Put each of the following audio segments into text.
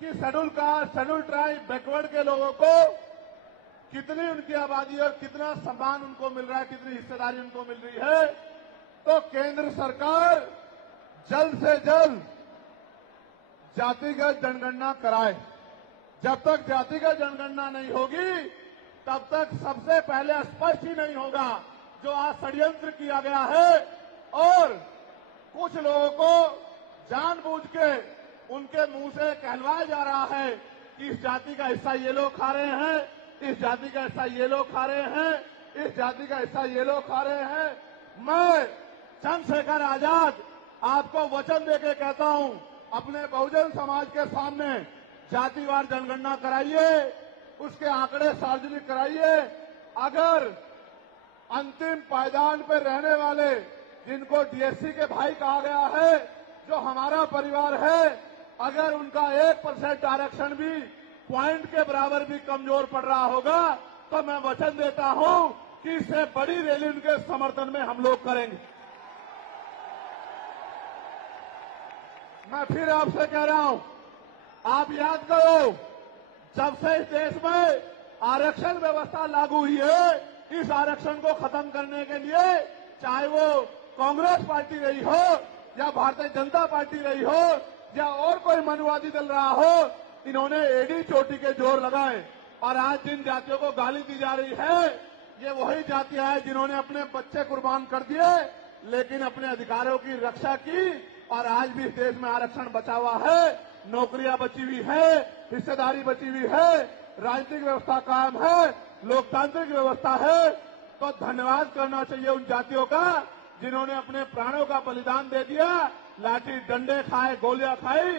कि schedule caste, schedule tribe, backward के लोगों को कितनी उनकी आबादी और कितना सम्मान उनको मिल रहा है, कितनी हिस्सेदारी उनको मिल रही है, तो केंद्र सरकार जल्द से जल्द जातिगत जनगणना कराए। जब तक जातिगत जनगणना नहीं होगी तब तक सबसे पहले स्पष्ट ही नहीं होगा जो आज षड्यंत्र किया गया है और कुछ लोगों को जानबूझ के उनके मुंह से कहलवाया जा रहा है कि इस जाति का हिस्सा ये लोग खा रहे हैं, इस जाति का हिस्सा ये लोग खा रहे हैं, इस जाति का हिस्सा ये लोग खा रहे हैं। मैं चंद्रशेखर आजाद आपको वचन देके कहता हूं, अपने बहुजन समाज के सामने जातिवार जनगणना कराइए, उसके आंकड़े सार्वजनिक कराइए। अगर अंतिम पायदान पर रहने वाले जिनको डीएससी के भाई कहा गया है, जो हमारा परिवार है, अगर उनका 1% आरक्षण भी पॉइंट के बराबर भी कमजोर पड़ रहा होगा तो मैं वचन देता हूं कि इससे बड़ी रैली उनके समर्थन में हम लोग करेंगे। मैं फिर आपसे कह रहा हूं, आप याद करो, जब से इस देश में आरक्षण व्यवस्था लागू हुई है, इस आरक्षण को खत्म करने के लिए चाहे वो कांग्रेस पार्टी रही हो या भारतीय जनता पार्टी रही हो या और कोई मनुवादी दल रहा हो, इन्होंने एड़ी चोटी के जोर लगाए। और आज जिन जातियों को गाली दी जा रही है, ये वही जातियां हैं जिन्होंने अपने बच्चे कुर्बान कर दिए लेकिन अपने अधिकारों की रक्षा की और आज भी इस देश में आरक्षण बचा हुआ है, नौकरियां बची हुई है, हिस्सेदारी बची हुई है, राजनीतिक व्यवस्था कायम है, लोकतांत्रिक व्यवस्था है। तो धन्यवाद करना चाहिए उन जातियों का जिन्होंने अपने प्राणों का बलिदान दे दिया, लाठी डंडे खाए, गोलियां खाई,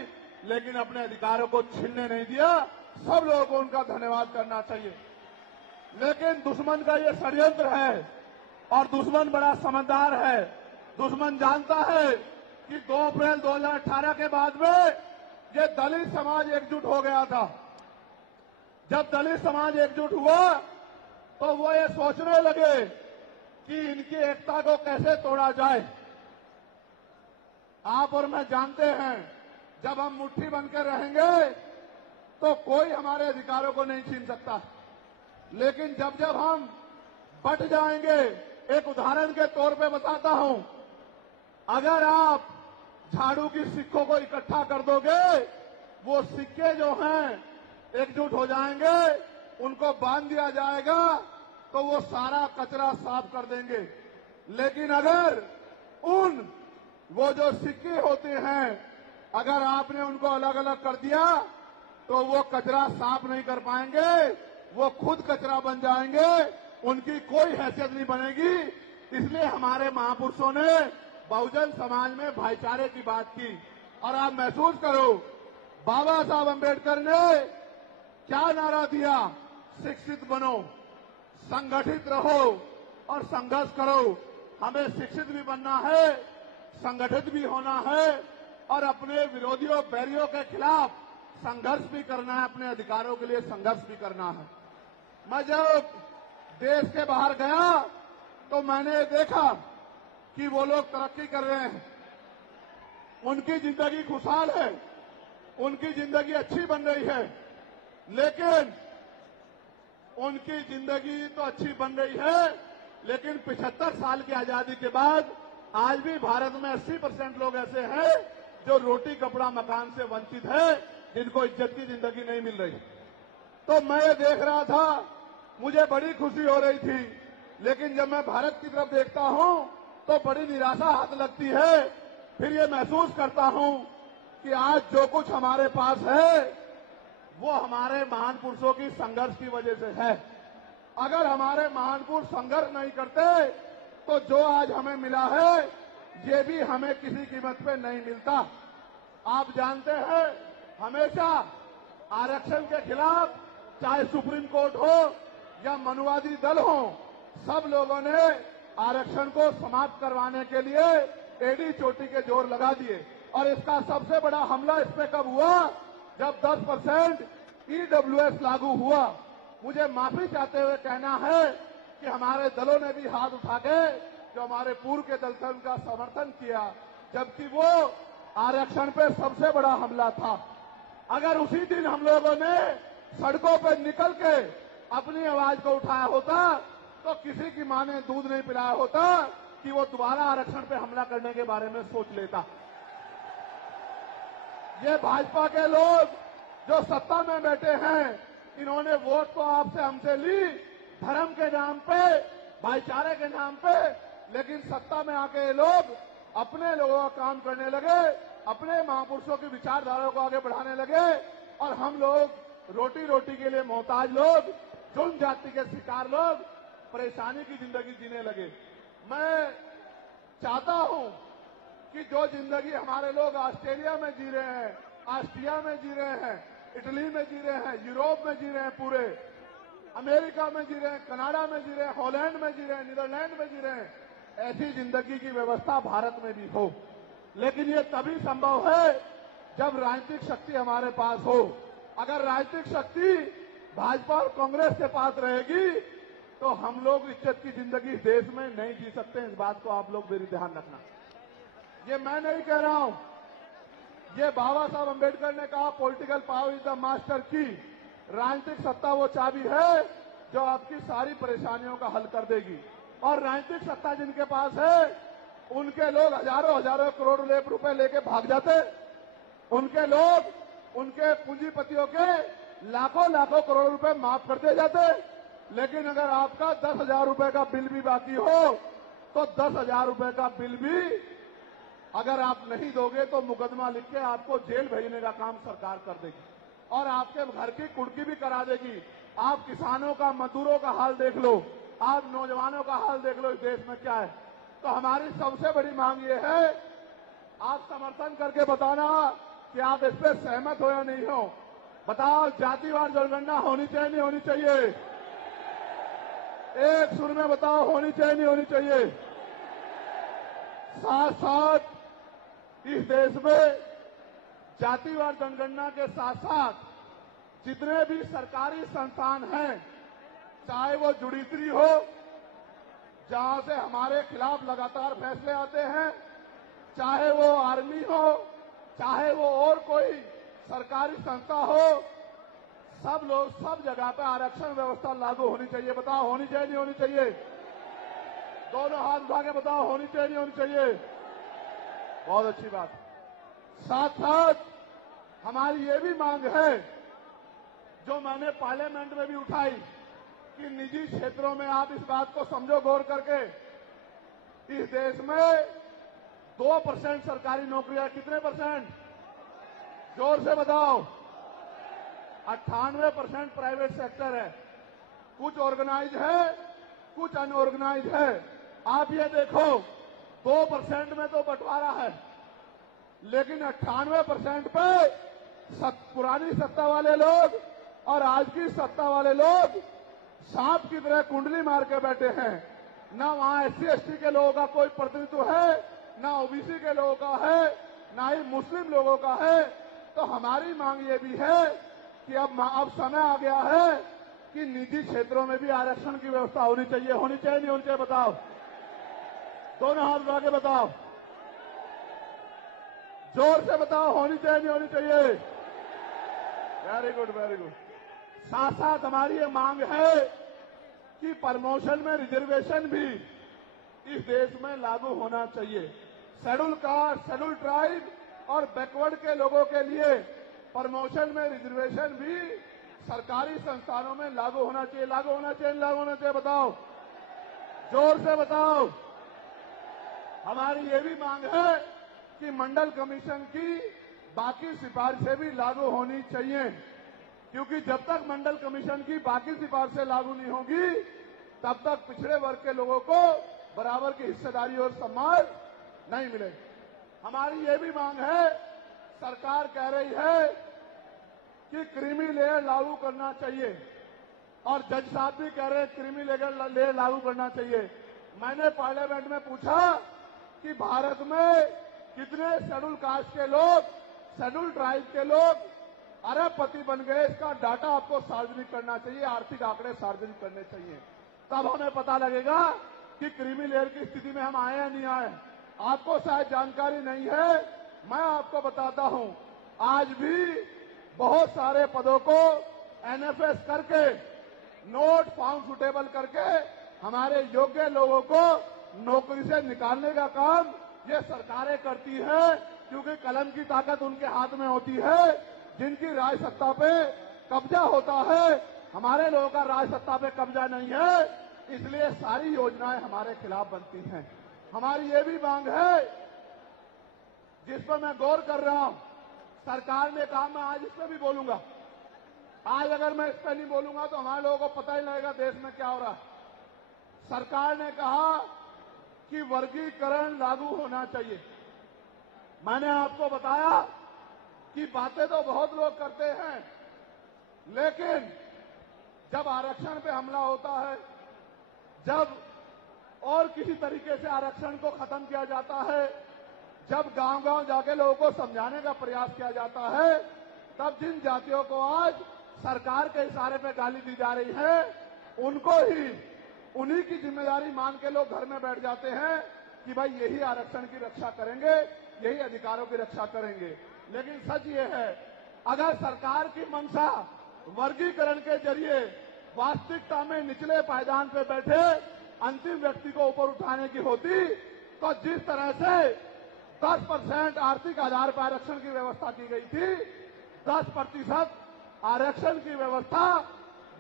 लेकिन अपने अधिकारों को छीनने नहीं दिया। सब लोगों को उनका धन्यवाद करना चाहिए। लेकिन दुश्मन का ये षड्यंत्र है और दुश्मन बड़ा समझदार है। दुश्मन जानता है कि 2 अप्रैल 2018 के बाद में ये दलित समाज एकजुट हो गया था। जब दलित समाज एकजुट हुआ तो वो ये सोचने लगे कि इनकी एकता को कैसे तोड़ा जाए। आप और मैं जानते हैं, जब हम मुट्ठी बनकर रहेंगे तो कोई हमारे अधिकारों को नहीं छीन सकता, लेकिन जब जब हम बट जाएंगे, एक उदाहरण के तौर पे बताता हूं, अगर आप झाड़ू की सिक्कों को इकट्ठा कर दोगे, वो सिक्के जो हैं एकजुट हो जाएंगे, उनको बांध दिया जाएगा तो वो सारा कचरा साफ कर देंगे। लेकिन अगर वो जो सिक्के होते हैं, अगर आपने उनको अलग अलग कर दिया तो वो कचरा साफ नहीं कर पाएंगे, वो खुद कचरा बन जाएंगे, उनकी कोई हैसियत नहीं बनेगी। इसलिए हमारे महापुरुषों ने बहुजन समाज में भाईचारे की बात की। और आप महसूस करो, बाबा साहब अम्बेडकर ने क्या नारा दिया? शिक्षित बनो, संगठित रहो और संघर्ष करो। हमें शिक्षित भी बनना है, संगठित भी होना है और अपने विरोधियों, बैरियों के खिलाफ संघर्ष भी करना है, अपने अधिकारों के लिए संघर्ष भी करना है। मैं जब देश के बाहर गया तो मैंने देखा कि वो लोग तरक्की कर रहे हैं, उनकी जिंदगी खुशहाल है, उनकी जिंदगी अच्छी बन रही है। लेकिन उनकी जिंदगी तो अच्छी बन रही है, लेकिन 75 साल की आजादी के बाद आज भी भारत में 80% लोग ऐसे हैं जो रोटी, कपड़ा, मकान से वंचित है, जिनको इज्जत की जिंदगी नहीं मिल रही। तो मैं ये देख रहा था, मुझे बड़ी खुशी हो रही थी, लेकिन जब मैं भारत की तरफ देखता हूं तो बड़ी निराशा हाथ लगती है। फिर ये महसूस करता हूं कि आज जो कुछ हमारे पास है वो हमारे महान पुरुषों की संघर्ष की वजह से है। अगर हमारे महान पुरुष संघर्ष नहीं करते तो जो आज हमें मिला है ये भी हमें किसी कीमत पे नहीं मिलता। आप जानते हैं, हमेशा आरक्षण के खिलाफ चाहे सुप्रीम कोर्ट हो या मनुवादी दल हो, सब लोगों ने आरक्षण को समाप्त करवाने के लिए एड़ी चोटी के जोर लगा दिए। और इसका सबसे बड़ा हमला इस पे कब हुआ? जब 10% ईडब्ल्यूएस लागू हुआ। मुझे माफी चाहते हुए कहना है कि हमारे दलों ने भी हाथ उठा के, जो हमारे पूर्व के दल थे, उनका समर्थन किया, जबकि वो आरक्षण पे सबसे बड़ा हमला था। अगर उसी दिन हम लोगों ने सड़कों पर निकल के अपनी आवाज को उठाया होता तो किसी की मां ने दूध नहीं पिलाया होता कि वो दोबारा आरक्षण पे हमला करने के बारे में सोच लेता। ये भाजपा के लोग जो सत्ता में बैठे हैं, इन्होंने वोट तो आपसे हमसे ली धर्म के नाम पे, भाईचारे के नाम पे, लेकिन सत्ता में आके ये लोग अपने लोगों का काम करने लगे, अपने महापुरुषों की विचारधारा को आगे बढ़ाने लगे और हम लोग रोटी रोटी के लिए मोहताज लोग, जुल्म जाति के शिकार लोग परेशानी की जिंदगी जीने लगे। मैं चाहता हूं कि जो जिंदगी हमारे लोग ऑस्ट्रेलिया में जी रहे हैं, ऑस्ट्रिया में जी रहे हैं, इटली में जी रहे हैं, यूरोप में जी रहे हैं, पूरे अमेरिका में जी रहे हैं, कनाडा में जी रहे हैं, हॉलैंड में जी रहे हैं, नीदरलैंड में जी रहे हैं, ऐसी जिंदगी की व्यवस्था भारत में भी हो। लेकिन ये तभी संभव है जब राजनीतिक शक्ति हमारे पास हो। अगर राजनीतिक शक्ति भाजपा और कांग्रेस के पास रहेगी तो हम लोग इज्जत की जिंदगी देश में नहीं जी सकते। इस बात को आप लोग मेरी ध्यान रखना। ये मैं नहीं कह रहा हूं, ये बाबा साहब अम्बेडकर ने कहा, political power is the master की। राजनीतिक सत्ता वो चाबी है जो आपकी सारी परेशानियों का हल कर देगी। और राजनीतिक सत्ता जिनके पास है उनके लोग हजारों हजारों करोड़ रुपए लेके भाग जाते, उनके लोग उनके पूंजीपतियों के लाखों लाखों करोड़ रुपए माफ करते जाते। लेकिन अगर आपका 10,000 रुपए का बिल भी बाकी हो तो 10,000 रुपए का बिल भी अगर आप नहीं दोगे तो मुकदमा लिख के आपको जेल भेजने का काम सरकार कर देगी और आपके घर की कुर्की भी करा देगी। आप किसानों का, मजदूरों का हाल देख लो, आप नौजवानों का हाल देख लो, इस देश में क्या है। तो हमारी सबसे बड़ी मांग ये है, आप समर्थन करके बताना कि आप इस पर सहमत हो या नहीं हो। बताओ, जातिवार जनगणना होनी चाहिए नहीं होनी चाहिए? एक सुर में बताओ, होनी चाहिए नहीं होनी चाहिए? साथ साथ इस देश में जातिवार जनगणना के साथ साथ जितने भी सरकारी संस्थान हैं, चाहे वो जुडिशरी हो जहां से हमारे खिलाफ लगातार फैसले आते हैं, चाहे वो आर्मी हो, चाहे वो और कोई सरकारी संस्था हो, सब लोग सब जगह पे आरक्षण व्यवस्था लागू होनी चाहिए। बताओ, होनी चाहिए नहीं होनी चाहिए? दोनों हाथ उठा के बताओ, होनी चाहिए नहीं होनी चाहिए? बहुत अच्छी बात। साथ साथ हमारी ये भी मांग है जो मैंने पार्लियामेंट में भी उठाई कि निजी क्षेत्रों में आप इस बात को समझो गौर करके, इस देश में 2% सरकारी नौकरियां, कितने परसेंट? जोर से बताओ। 98% प्राइवेट सेक्टर है। कुछ ऑर्गेनाइज है, कुछ अनऑर्गेनाइज है। आप ये देखो, 2% में तो बंटवारा है, लेकिन 98% पे पुरानी सत्ता वाले लोग और आज की सत्ता वाले लोग सांप की तरह कुंडली मार के बैठे हैं। ना वहां SC/ST के लोगों का कोई प्रतिनिधित्व है, ना OBC के लोगों का है, ना ही मुस्लिम लोगों का है। तो हमारी मांग ये भी है कि अब समय आ गया है कि निजी क्षेत्रों में भी आरक्षण की व्यवस्था होनी चाहिए। होनी चाहिए नहीं होनी चाहिए? बताओ, दोनों हाथ उठा के बताओ, जोर से बताओ, होनी चाहिए नहीं होनी चाहिए? Very good, very good. साथ साथ हमारी ये मांग है कि प्रमोशन में रिजर्वेशन भी इस देश में लागू होना चाहिए। शेड्यूल कास्ट, शेड्यूल ट्राइब और बैकवर्ड के लोगों के लिए प्रमोशन में रिजर्वेशन भी सरकारी संस्थानों में लागू होना चाहिए। लागू होना चाहिए, लागू होना चाहिए? बताओ, जोर से बताओ। हमारी ये भी मांग है कि मंडल कमीशन की बाकी सिफारिशें भी लागू होनी चाहिए, क्योंकि जब तक मंडल कमीशन की बाकी सिफारिशें लागू नहीं होगी तब तक पिछड़े वर्ग के लोगों को बराबर की हिस्सेदारी और सम्मान नहीं मिलेगा। हमारी ये भी मांग है, सरकार कह रही है कि क्रीमी लेयर लागू करना चाहिए और जज साहब भी कह रहे हैं क्रीमी लेयर लागू करना चाहिए। मैंने पार्लियामेंट में पूछा कि भारत में कितने शेड्यूल कास्ट के लोग, शेड्यूल ट्राइब के लोग अरबपति बन गए, इसका डाटा आपको सार्वजनिक करना चाहिए, आर्थिक आंकड़े सार्वजनिक करने चाहिए। तब हमें पता लगेगा कि क्रीमी लेयर की स्थिति में हम आए या नहीं आए। आपको शायद जानकारी नहीं है, मैं आपको बताता हूं। आज भी बहुत सारे पदों को एनएफएस करके, नोट फाउंड सुटेबल करके हमारे योग्य लोगों को नौकरी से निकालने का काम ये सरकारें करती है, क्योंकि कलम की ताकत उनके हाथ में होती है। जिनकी राज सत्ता पे कब्जा होता है, हमारे लोगों का राज सत्ता पे कब्जा नहीं है, इसलिए सारी योजनाएं हमारे खिलाफ बनती हैं। हमारी ये भी मांग है, जिस पर मैं गौर कर रहा हूं, सरकार ने कहा, मैं आज इस पर भी बोलूंगा। आज अगर मैं इस पर नहीं बोलूंगा तो हमारे लोगों को पता ही लगेगा देश में क्या हो रहा है। सरकार ने कहा कि वर्गीकरण लागू होना चाहिए। मैंने आपको बताया कि बातें तो बहुत लोग करते हैं, लेकिन जब आरक्षण पे हमला होता है, जब और किसी तरीके से आरक्षण को खत्म किया जाता है, जब गांव-गांव जाके लोगों को समझाने का प्रयास किया जाता है, तब जिन जातियों को आज सरकार के इशारे पे गाली दी जा रही है, उनको ही उन्हीं की जिम्मेदारी मान के लोग घर में बैठ जाते हैं कि भाई यही आरक्षण की रक्षा करेंगे, यही अधिकारों की रक्षा करेंगे। लेकिन सच ये है, अगर सरकार की मंशा वर्गीकरण के जरिए वास्तविकता में निचले पायदान पे बैठे अंतिम व्यक्ति को ऊपर उठाने की होती, तो जिस तरह से 10% आर्थिक आधार पर आरक्षण की व्यवस्था की गई थी, 10% आरक्षण की व्यवस्था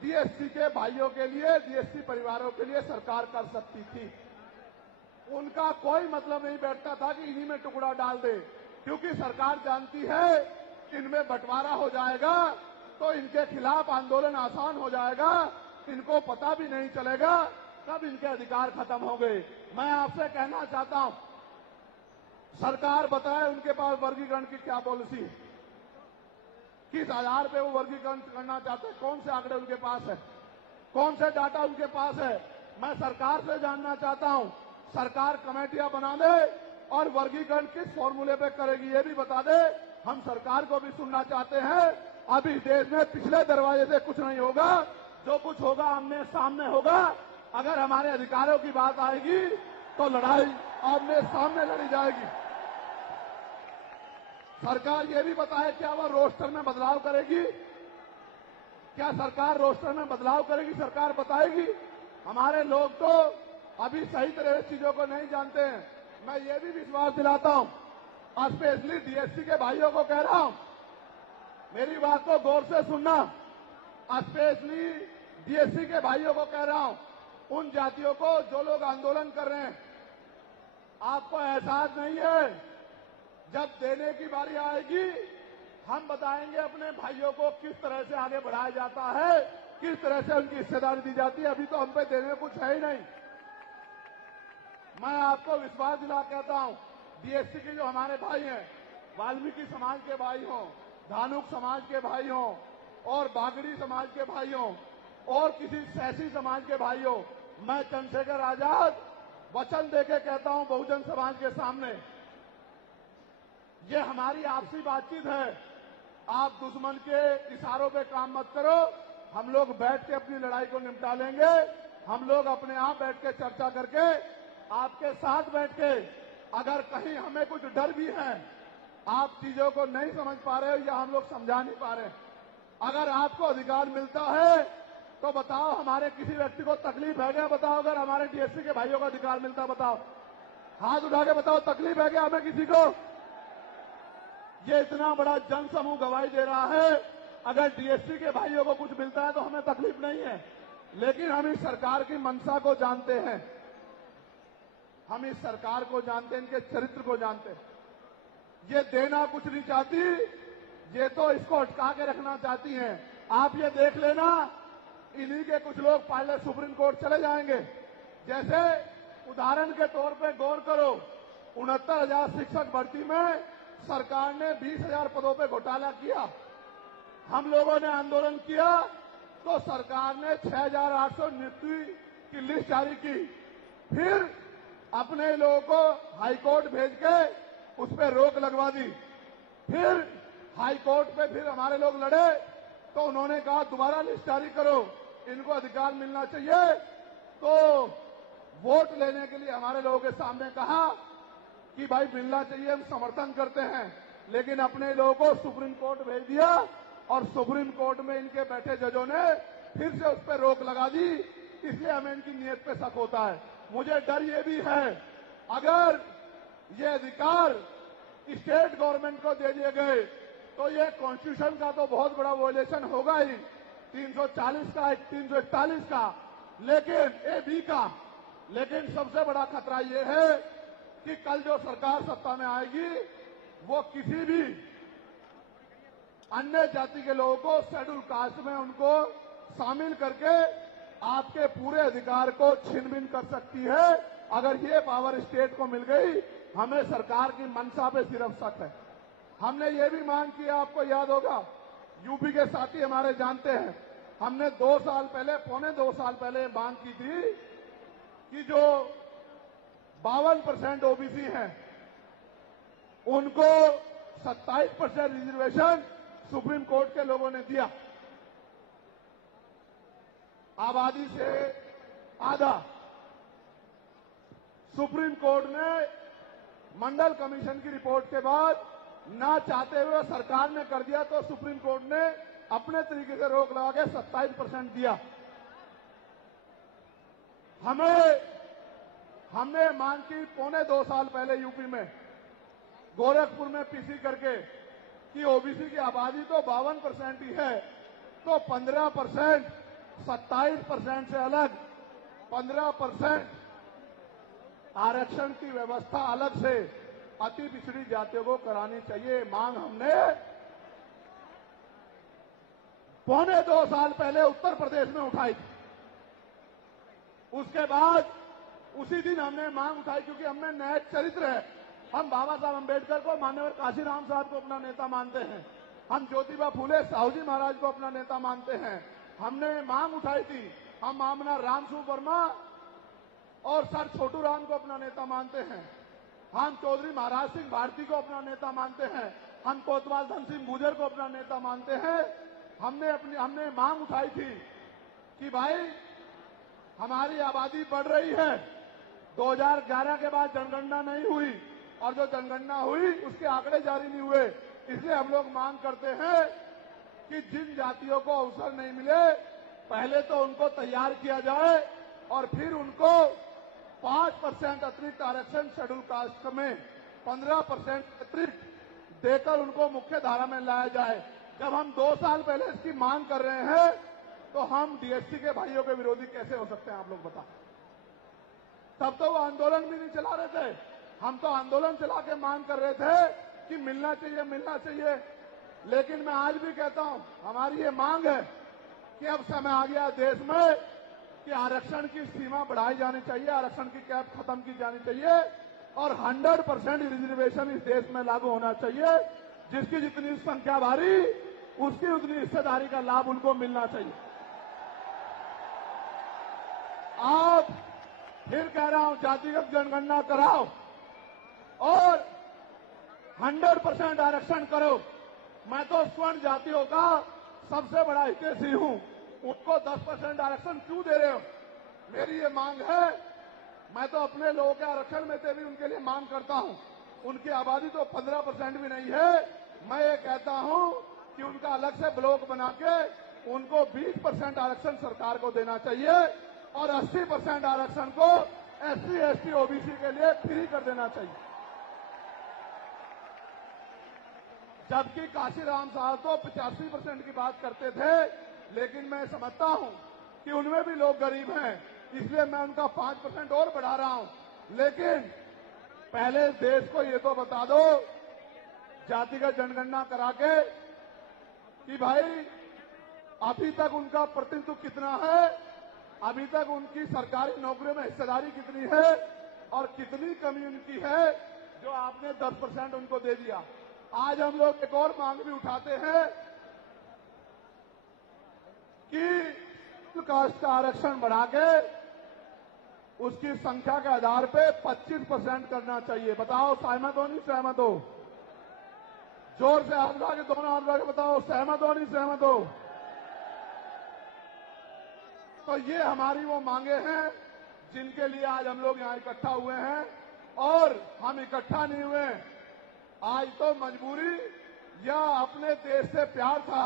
डीएससी के भाइयों के लिए, डीएससी परिवारों के लिए सरकार कर सकती थी। उनका कोई मतलब नहीं बैठता था कि इन्हीं में टुकड़ा डाल दे, क्योंकि सरकार जानती है कि इनमें बंटवारा हो जाएगा तो इनके खिलाफ आंदोलन आसान हो जाएगा, इनको पता भी नहीं चलेगा कब इनके अधिकार खत्म हो गए। मैं आपसे कहना चाहता हूं, सरकार बताए उनके पास वर्गीकरण की क्या पॉलिसी है, किस आधार पे वो वर्गीकरण करना चाहते हैं, कौन से आंकड़े उनके पास है, कौन से डाटा उनके पास है। मैं सरकार से जानना चाहता हूं, सरकार कमेटियां बना दे और वर्गीकरण किस फॉर्मूले पे करेगी ये भी बता दे। हम सरकार को भी सुनना चाहते हैं। अभी देश में पिछले दरवाजे से कुछ नहीं होगा, जो कुछ होगा आमने सामने होगा। अगर हमारे अधिकारों की बात आएगी तो लड़ाई आमने सामने लड़ी जाएगी। सरकार ये भी बताए क्या वो रोस्टर में बदलाव करेगी, क्या सरकार रोस्टर में बदलाव करेगी, सरकार बताएगी। हमारे लोग तो अभी सही तरह से चीजों को नहीं जानते हैं। मैं ये भी विश्वास दिलाता हूं, स्पेशली डीएससी के भाइयों को कह रहा हूं, मेरी बात को गौर से सुनना। स्पेशली डीएससी के भाइयों को कह रहा हूं, उन जातियों को जो लोग आंदोलन कर रहे हैं, आपको एहसास नहीं है, जब देने की बारी आएगी हम बताएंगे अपने भाइयों को किस तरह से आगे बढ़ाया जाता है, किस तरह से उनकी हिस्सेदारी दी जाती है। अभी तो हम पे देने में कुछ है ही नहीं। मैं आपको विश्वास दिला कहता हूं, डीएससी के जो हमारे भाई हैं, वाल्मीकि समाज के भाई हों, धानुक समाज के भाई हों और बागड़ी समाज के भाई हों और किसी सैसी समाज के भाई हों, मैं चंद्रशेखर आजाद वचन देके कहता हूं बहुजन समाज के सामने, ये हमारी आपसी बातचीत है। आप दुश्मन के इशारों पे काम मत करो, हम लोग बैठ के अपनी लड़ाई को निपटा लेंगे। हम लोग अपने आप बैठ के चर्चा करके आपके साथ बैठ के, अगर कहीं हमें कुछ डर भी है, आप चीजों को नहीं समझ पा रहे हो या हम लोग समझा नहीं पा रहे, अगर आपको अधिकार मिलता है तो बताओ, हमारे किसी व्यक्ति को तकलीफ है क्या? बताओ, अगर हमारे डीएससी के भाइयों को अधिकार मिलता, बताओ, हाथ उठा के बताओ, तकलीफ है क्या हमें किसी को? ये इतना बड़ा जन समूह गवाही दे रहा है, अगर डीएससी के भाइयों को कुछ मिलता है तो हमें तकलीफ नहीं है। लेकिन हम इस सरकार की मंशा को जानते हैं, हम इस सरकार को जानते हैं, इनके चरित्र को जानते हैं। ये देना कुछ नहीं चाहती, ये तो इसको अटका के रखना चाहती हैं। आप ये देख लेना, इन्हीं के कुछ लोग पहले सुप्रीम कोर्ट चले जाएंगे। जैसे उदाहरण के तौर पे गौर करो, 69,000 शिक्षक भर्ती में सरकार ने 20,000 पदों पे घोटाला किया। हम लोगों ने आंदोलन किया तो सरकार ने 6,800 नियुक्ति की लिस्ट जारी की। फिर अपने लोगों को हाईकोर्ट भेज के उस पर रोक लगवा दी। फिर हाईकोर्ट पे फिर हमारे लोग लड़े तो उन्होंने कहा दोबारा लिस्ट जारी करो, इनको अधिकार मिलना चाहिए। तो वोट लेने के लिए हमारे लोगों के सामने कहा कि भाई मिलना चाहिए, हम समर्थन करते हैं, लेकिन अपने लोगों को सुप्रीम कोर्ट भेज दिया और सुप्रीम कोर्ट में इनके बैठे जजों ने फिर से उस पर रोक लगा दी, इसलिए हमें इनकी नीयत पे शक होता है। मुझे डर ये भी है, अगर ये अधिकार स्टेट गवर्नमेंट को दे दिए गए तो ये कॉन्स्टिट्यूशन का तो बहुत बड़ा वॉयलेशन होगा ही, 340 का, 341 का, लेकिन ए का। लेकिन सबसे बड़ा खतरा ये है कि कल जो सरकार सत्ता में आएगी वो किसी भी अन्य जाति के लोगों को शेड्यूल कास्ट में उनको शामिल करके आपके पूरे अधिकार को छीन-बीन कर सकती है। अगर ये पावर स्टेट को मिल गई, हमें सरकार की मंशा पे सिर्फ शक है। हमने ये भी मांग की, आपको याद होगा, यूपी के साथी हमारे जानते हैं, हमने 2 साल पहले, पौने 2 साल पहले मांग की थी कि जो 52% ओबीसी हैं उनको 27% रिजर्वेशन सुप्रीम कोर्ट के लोगों ने दिया, आबादी से आधा। सुप्रीम कोर्ट ने मंडल कमीशन की रिपोर्ट के बाद ना चाहते हुए सरकार ने कर दिया, तो सुप्रीम कोर्ट ने अपने तरीके से रोक लगा के 27% दिया। हमने मांग की पौने 2 साल पहले यूपी में, गोरखपुर में पीसी करके, कि ओबीसी की आबादी तो 52% ही है, तो 15%, 27% से अलग 15% आरक्षण की व्यवस्था अलग से अति पिछड़ी जातियों को करानी चाहिए। मांग हमने पौने 2 साल पहले उत्तर प्रदेश में उठाई थी। उसके बाद उसी दिन हमने मांग उठाई, क्योंकि हमें नैतिक चरित्र है। हम बाबा साहब अम्बेडकर को, माननीय काशीराम साहब को अपना नेता मानते हैं, हम ज्योतिबा फूले साहू जी महाराज को अपना नेता मानते हैं। हमने मांग उठाई थी, हम मामला रामसू वर्मा और सर छोटू राम को अपना नेता मानते हैं, हम चौधरी महाराज सिंह भारती को अपना नेता मानते हैं, हम कोतवाल धन सिंह गुर्जर को अपना नेता मानते हैं। हमने मांग उठाई थी कि भाई हमारी आबादी बढ़ रही है, 2011 के बाद जनगणना नहीं हुई, और जो जनगणना हुई उसके आंकड़े जारी नहीं हुए। इसलिए हम लोग मांग करते हैं कि जिन जातियों को अवसर नहीं मिले, पहले तो उनको तैयार किया जाए और फिर उनको 5% अतिरिक्त आरक्षण शेड्यूल कास्ट में 15% अतिरिक्त देकर उनको मुख्य धारा में लाया जाए। जब हम 2 साल पहले इसकी मांग कर रहे हैं, तो हम डीएससी के भाइयों के विरोधी कैसे हो सकते हैं, आप लोग बताओ। तब तो वो आंदोलन भी नहीं चला रहे थे, हम तो आंदोलन चला के मांग कर रहे थे कि मिलना चाहिए, मिलना चाहिए। लेकिन मैं आज भी कहता हूं, हमारी ये मांग है कि अब समय आ गया देश में कि आरक्षण की सीमा बढ़ाई जानी चाहिए, आरक्षण की कैप खत्म की जानी चाहिए और 100% रिजर्वेशन इस देश में लागू होना चाहिए। जिसकी जितनी संख्या भारी, उसकी उतनी हिस्सेदारी का लाभ उनको मिलना चाहिए। आप फिर कह रहा हूं, जातिगत जनगणना कराओ और 100% आरक्षण करो। मैं तो स्वर्ण जातियों का सबसे बड़ा हितैषी हूं, उनको 10% आरक्षण क्यों दे रहे हो? मेरी ये मांग है। मैं तो अपने लोगों के आरक्षण में से भी उनके लिए मांग करता हूं। उनकी आबादी तो 15% भी नहीं है। मैं ये कहता हूं कि उनका अलग से ब्लॉक बना के उनको 20% आरक्षण सरकार को देना चाहिए और 80% आरक्षण को एससी, एसटी, ओबीसी के लिए फ्री कर देना चाहिए। जबकि काशीराम साहब तो 85% की बात करते थे, लेकिन मैं समझता हूं कि उनमें भी लोग गरीब हैं, इसलिए मैं उनका 5% और बढ़ा रहा हूं। लेकिन पहले देश को ये तो बता दो, जातिगत जनगणना करा के, कि भाई अभी तक उनका प्रतिनिधित्व कितना है, अभी तक उनकी सरकारी नौकरियों में हिस्सेदारी कितनी है और कितनी कमी उनकी है जो आपने 10% उनको दे दिया। आज हम लोग एक और मांग भी उठाते हैं कि कास्ट का आरक्षण बढ़ा के उसकी संख्या के आधार पे 25% करना चाहिए। बताओ सहमत हो नहीं सहमत हो? जोर से हाथ उठा के, दोनों हाथ उठा के बताओ सहमत हो नहीं सहमत हो? तो ये हमारी वो मांगे हैं जिनके लिए आज हम लोग यहाँ इकट्ठा हुए हैं। और हम इकट्ठा नहीं हुए आज तो मजबूरी या अपने देश से प्यार था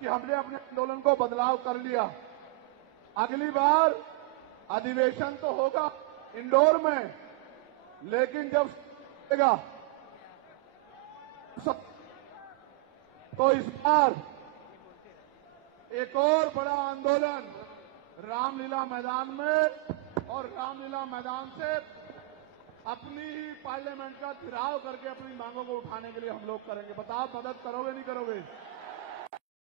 कि हमने अपने आंदोलन को बदलाव कर लिया। अगली बार अधिवेशन तो होगा इंदौर में, लेकिन जब होगा तो इस बार एक और बड़ा आंदोलन रामलीला मैदान में, और रामलीला मैदान से अपनी ही पार्लियामेंट का घेराव करके अपनी मांगों को उठाने के लिए हम लोग करेंगे। बताओ मदद करोगे नहीं करोगे?